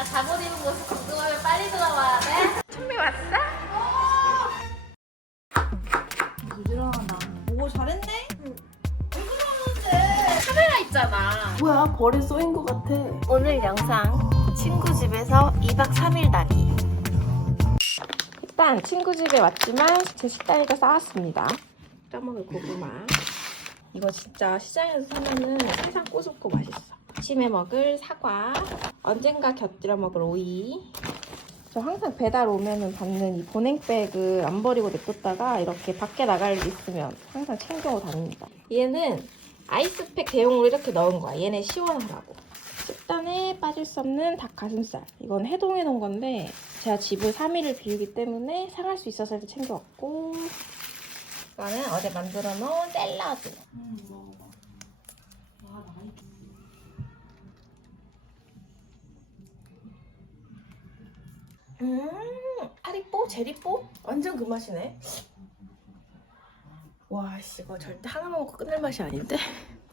나 잠옷 입은 모습 궁금하면 빨리 들어와야 돼. 준비 왔어? 부지런하다. 오 잘했네? 카메라 있잖아. 뭐야 벌에 쏘인 것 같아 오늘 영상 친구 집에서 2박 3일 다니 일단 친구 집에 왔지만 제 식단에다 싸왔습니다 떠먹을 고구마 이거 진짜 시장에서 사면은 세상 꼬숩고 맛있어 아침에 먹을 사과 언젠가 곁들여 먹을 오이 저 항상 배달 오면은 받는 이 보냉백을 안 버리고 냅뒀다가 이렇게 밖에 나갈 일 있으면 항상 챙겨 다닙니다 얘는 아이스팩 대용으로 이렇게 넣은 거야. 얘네 시원하라고. 식단에 빠질 수 없는 닭 가슴살. 이건 해동해 놓은 건데 제가 집을 3일을 비우기 때문에 상할 수 있어서 이렇게 챙겨왔고 이거는 어제 만들어 놓은 샐러드. 응 음, 파리뽀? 제리뽀? 완전 그 맛이네. 와, 씨, 이거 절대 하나만 먹고 끝낼 맛이 아닌데?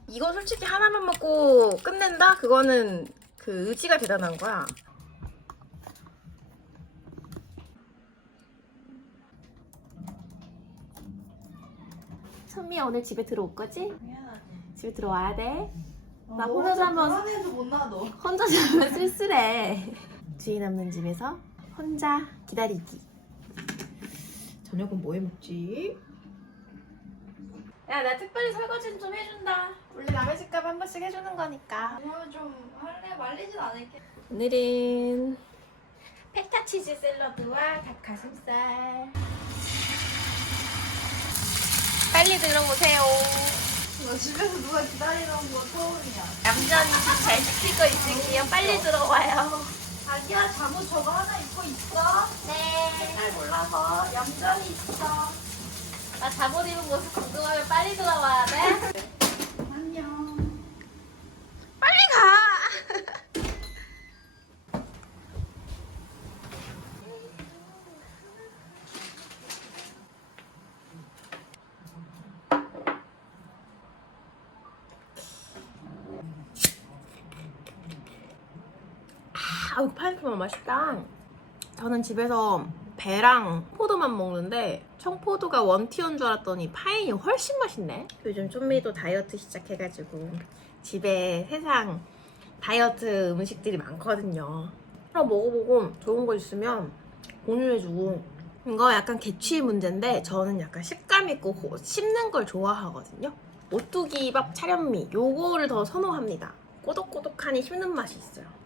이거 솔직히 하나만 먹고 끝낸다? 그거는 그 의지가 대단한 거야. 선미야 오늘 집에 들어올 거지? 집에 들어와야 돼. 나너 혼자 자면- 불안해서 못 놔둬 혼자 자면 쓸쓸해. 주인 없는 집에서 혼자 기다리기. 저녁은 뭐 해 먹지? 야, 나 특별히 설거지는 좀 해준다. 원래 남의 집값 한 번씩 해주는 거니까. 그러면 좀 할래 말리진 않을게 오늘은 페타 치즈 샐러드와 닭가슴살. 빨리 들어보세요. 너 집에서 누가 기다리는 거 처음이야 얌전히 잘 지키고 있을게요. 빨리 들어와요. 자기야 잠옷 저거 하나 입고 있어? 네. 잘 몰라서 얌전히 있어 나 잠옷 입은 모습 궁금하면 빨리 들어와야 돼. 안녕 빨리 가. 아우 파인애플 맛있다. 저는 집에서 배랑 포도만 먹는데 청포도가 원티어인 줄 알았더니 파인이 훨씬 맛있네. 요즘 좀미도 다이어트 시작해가지고 집에 세상 다이어트 음식들이 많거든요. 하나 먹어보고 좋은 거 있으면 공유해주고 이거 약간 개취 문제인데 저는 약간 식감 있고 고- 씹는 걸 좋아하거든요. 오뚜기밥 차련미 요거를 더 선호합니다. 꼬독꼬독하니 씹는 맛이 있어요.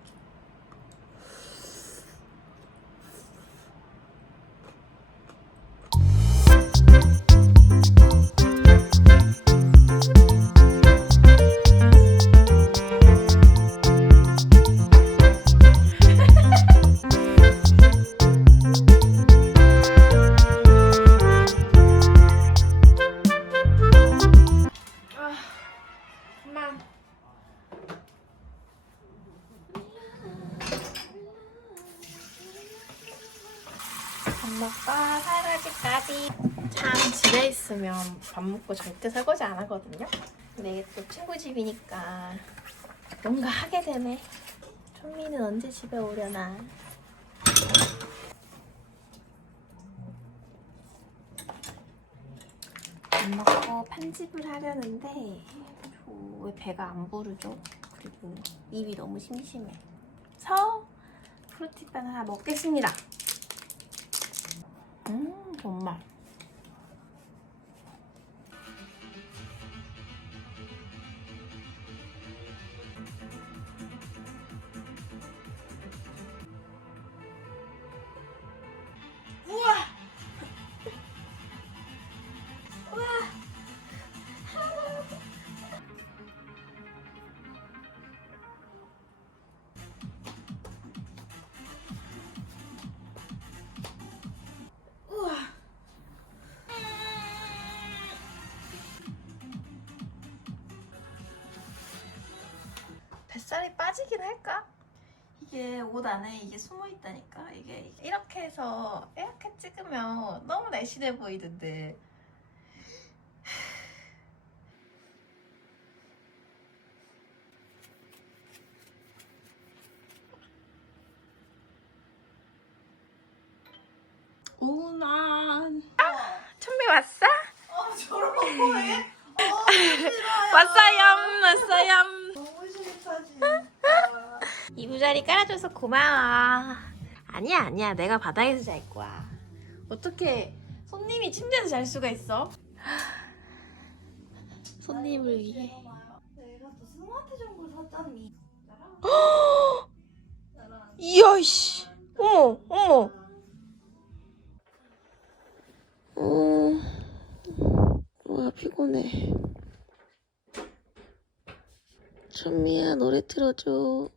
밥 먹고 설거지까지. 참 집에 있으면 밥 먹고 절대 설거지 안 하거든요. 근데 이게 또 친구 집이니까 뭔가 하게 되네. 천미는 언제 집에 오려나? 밥 먹고 편집을 하려는데 저왜 배가 안 부르죠? 그리고 입이 너무 심심해. 서 프루티빵 하나 먹겠습니다. 음 정말. 살이 빠지긴 할까? 이게 옷 안에 이게 숨어 있다니까 이게 이렇게 해서 이렇게 찍으면 너무 날씬해 보이는데 오난 아, 천미 왔어? 어 저런 거해? 어, 왔어요 왔어요 이부자리 깔아줘서 고마워. 아니야 아니야. 내가 바닥에서 잘 거야. 어떻게 손님이 침대에서 잘 수가 있어? 손님을 위해. 내가 또 스마트 정보 샀잖니. 이야 씨. 어머 어머. 음, 와 피곤해. 천미야 노래 틀어줘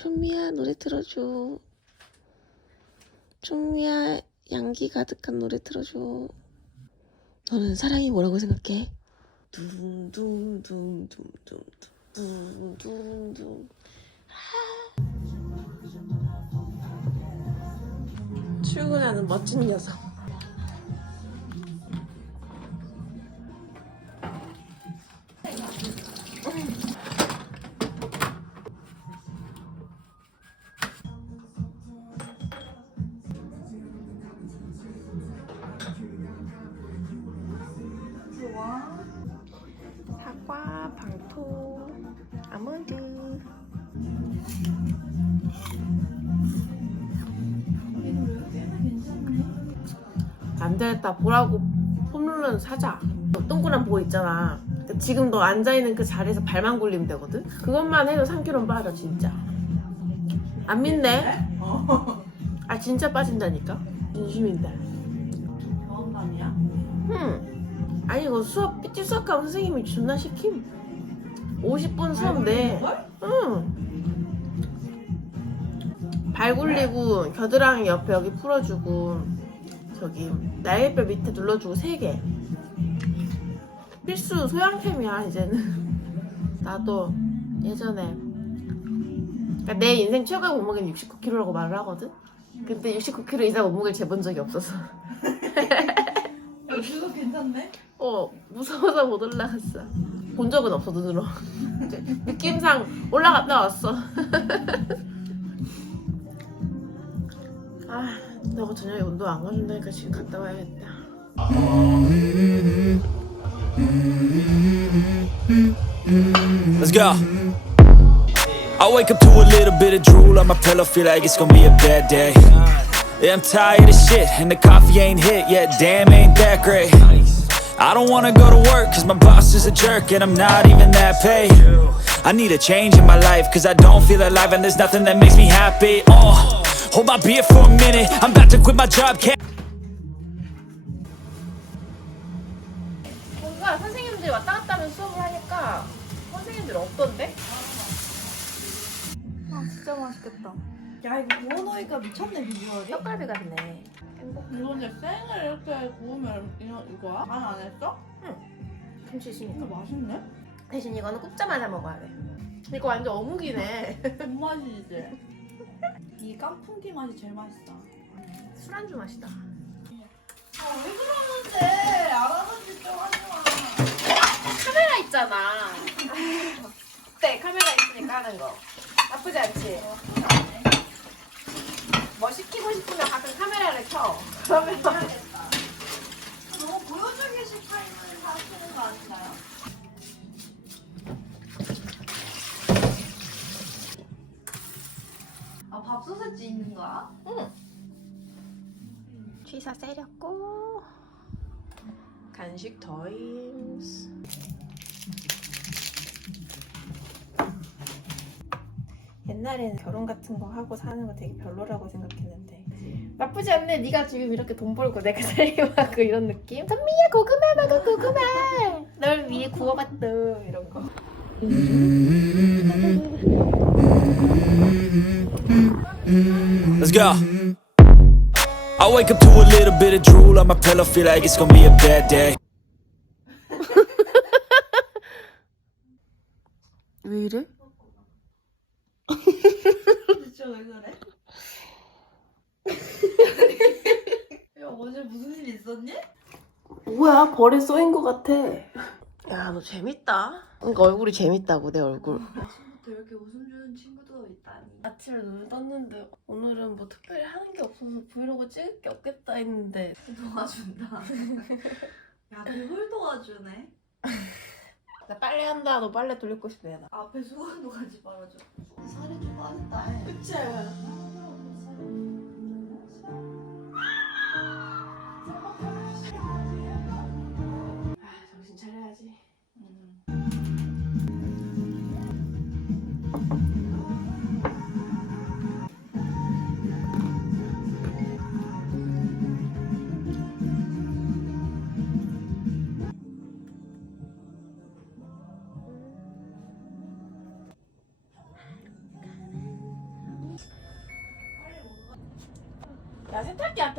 천미야 노래 틀어줘 천미야 양기 가득한 노래 틀어줘 너는 사랑이 뭐라고 생각해? 둥둥둥둥둥둥둥둥둥 출근하는 멋진 녀석. 안 되겠다. 보라고 폼롤러는 사자. 동그란 보 있잖아. 그러니까 지금 너 앉아있는 그 자리에서 발만 굴리면 되거든? 그것만 해도 3kg 빠져, 진짜. 안 믿네? 어. 아, 진짜 빠진다니까? 진심인데. 경험담이야? 응. 아니, 이거 수업, PT 수업하고 선생님이 존나 시킴. 50분 수업 내. 응. 발 굴리고 겨드랑이 옆에 여기 풀어주고 저기 날개뼈 밑에 눌러주고 세 개. 필수 소양템이야 이제는. 나도 예전에 그러니까 내 인생 최고의 몸무게는 69kg라고 말을 하거든. 근데 69kg 이상 몸무게를 재본 적이 없어서. 그거 괜찮네? 어 무서워서 못 올라갔어. 본 적은 없어 눈으로. 느낌상 올라갔다 왔어. 아, 너가 저녁에 운동 안 가준다니까 지금 갔다 와야겠다. Let's go. I wake up to a little bit of drool on my pillow, feel like it's gonna be a bad day. Yeah, I'm tired of shit, and the coffee ain't hit yet, damn, ain't that great. I don't wanna go to work, cause my boss is a jerk, and I'm not even that paid. I need a change in my life, cause I don't feel alive, and there's nothing that makes me happy. Oh, Hold my beer for a minute, I'm about to quit my job, can't. 뭔가 선생님들이 왔다 갔다 하면 수업을 하니까 선생님들 없던데? 아 진짜 맛있겠다. 야 이거 구워놓으니까 미쳤네 비주얼이. 떡갈비 같네. 이거 이제 생을 이렇게 구우면 이거 이거야? 간 안 했어? 김치 있으니까. 이거 맛있네. 대신 이거는 굽자마자 먹어야 돼. 이거 완전 어묵이네. 존맛이지. 이 깐풍기 맛이 제일 맛있어. 술안주 맛이다. 아왜 그러는데? 알아서 좀 하지 마. 카메라 있잖아. 네, 카메라 있으니까 하는 거. 나쁘지 않지? 뭐 시키고 싶으면 가끔 카메라를 켜. 그러면 취사 세렸고. 간식 더임스 옛날에는 결혼 같은 거 하고 사는 거 되게 별로라고 생각했는데. 나쁘지 않네. 네가 지금 이렇게 돈 벌고 내가 살림하고 이런 느낌? 선미야 고구마 먹어 고구마. 널 위해 구워봤다 이런 거. Let's go. I wake up to a little bit of drool on my pillow, feel like it's gonna be a bad day. 왜 이래? 진짜 왜 그래? 야 어제 무슨 일 있었니? 뭐야 벌에 쏘인 것 같아 야 너 재밌다 그러니까 얼굴이 재밌다고 내 얼굴 아침부터 이렇게 웃음. 아침에 눈을 떴는데 오늘은 뭐 특별히 하는 게 없어서 브이로그 찍을 게 없겠다 했는데 도와준다. 야 그걸 도와주네. 나 빨래 한다. 너 빨래 돌리고 싶대. 나. 앞에 수건도 같이 빨아줘. 살이 좀 빠졌다. 그치?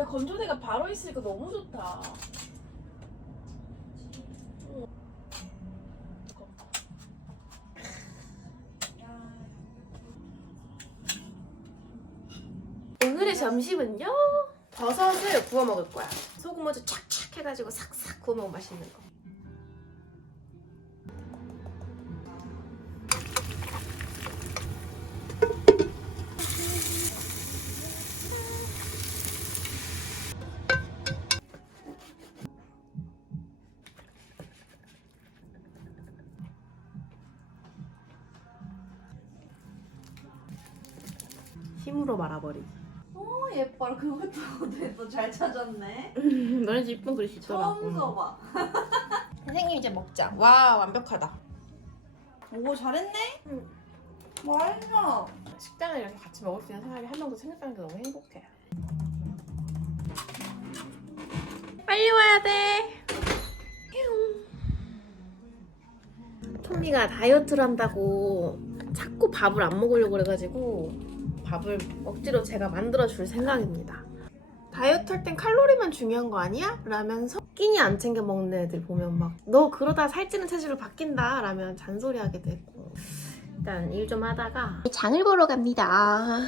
앞에 건조대가 바로 있으니까 너무 좋다. 오늘의 점심은요? 버섯을 구워 먹을 거야. 소금 먼저 착착 해가지고 싹싹 구워 먹으면 맛있는 거. 힘으로 말아버리기. 어 예뻐라. 그것도 너잘 찾았네. 너네 집 이쁜 그릇이 처음 써봐. 선생님 이제 먹자. 와 완벽하다. 오 잘했네. 응. 맛있어. 식당을 이렇게 같이 먹을 수 있는 사람이 한 명도 생겼다는 게 너무 행복해. 빨리 와야 돼. 토미가 다이어트를 한다고 자꾸 밥을 안 먹으려고 그래가지고 밥을 억지로 제가 만들어 줄 생각입니다. 다이어트 할 땐 칼로리만 중요한 거 아니야? 라면서 끼니 안 챙겨 먹는 애들 보면 막 너 그러다 살찌는 체질로 바뀐다 라면 잔소리하게 되고 일단 일 좀 하다가 장을 보러 갑니다.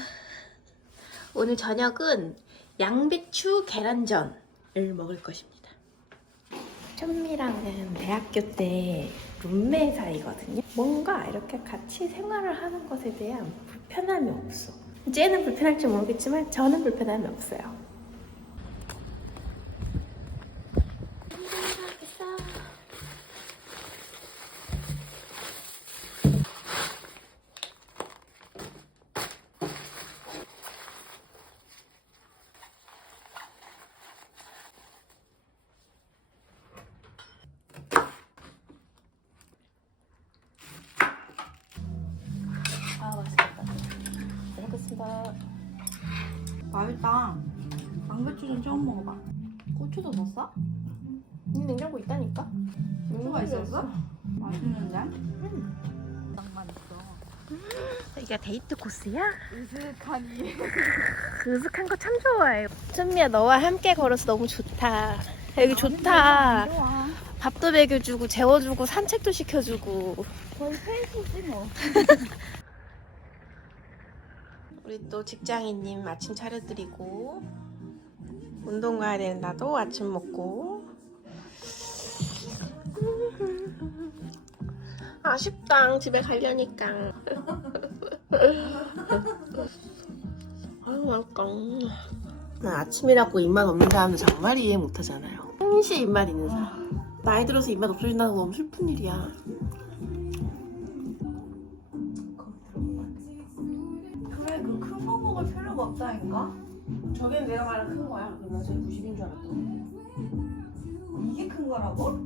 오늘 저녁은 양배추 계란전을 먹을 것입니다. 천미랑은 대학교 때 룸메 사이거든요. 뭔가 이렇게 같이 생활을 하는 것에 대한 불편함이 없어. 쟤는 불편할지 모르겠지만 저는 불편함이 없어요. 아 맛있겠다. 잘 먹겠습니다. 맛있다. 양배추 좀 처음 먹어봐. 고추도 넣었어? 이 냉장고 있다니까. 고추가 있었어? 맛있는데? 낭만 있어. 이게 데이트 코스야? 으슥하니. 으슥한 거 참 좋아해요. 천미야 너와 함께 걸어서 너무 좋다. 여기 좋다. 좋아. 밥도 먹여주고 재워주고 산책도 시켜주고. 거의 페이스지 뭐. 우리 또 직장인님 아침 차려드리고 운동 가야 되는 나도 아침 먹고. 아쉽다 집에 가려니까. 아유 맛있다. 나 아침이라고 입맛 없는 사람들 정말 이해 못하잖아요. 항시 입맛 있는 사람. 나이 들어서 입맛 없어진다는 건 너무 슬픈 일이야. 없다니까? 저긴 내가 말한 큰 거야. 그 나저 90인 줄 알았더니. 이게 큰 거라고?